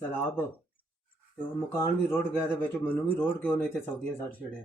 ਸੈਲਾਬ ਤੇ ਮਕਾਨ ਵੀ ਰੁੜ ਗਿਆ ਤੇ ਵਿੱਚ ਮੈਨੂੰ ਵੀ ਰੋੜ ਕਿਉਂ ਨਹੀਂ ਤੇ ਸਊਦੀਆ ਛੱਡ ਛੜਿਆ।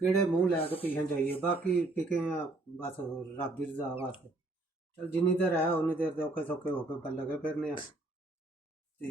ਕਿਹੜੇ ਮੂੰਹ ਲੈ ਕੇ ਪਿਛਾਂ ਜਾਈਏ। ਬਾਕੀ ਟਿਕੇ ਆ ਬਸ ਰੱਬ ਦੀ ਰਜ਼ਾ ਵਾਸਤੇ। ਚਲ ਜਿੰਨੀ ਦੇਰ ਹੈ ਉਨੀ ਦੇਰ ਦੇ ਔਖੇ ਸੌਖੇ ਹੋ ਕੇ ਲੱਗੇ ਫਿਰਨੇ ਆ ਤੇ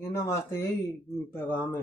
ਇਹਨਾਂ ਵਾਸਤੇ ਇਹੀ ਪੈਗਾਮ ਹੈ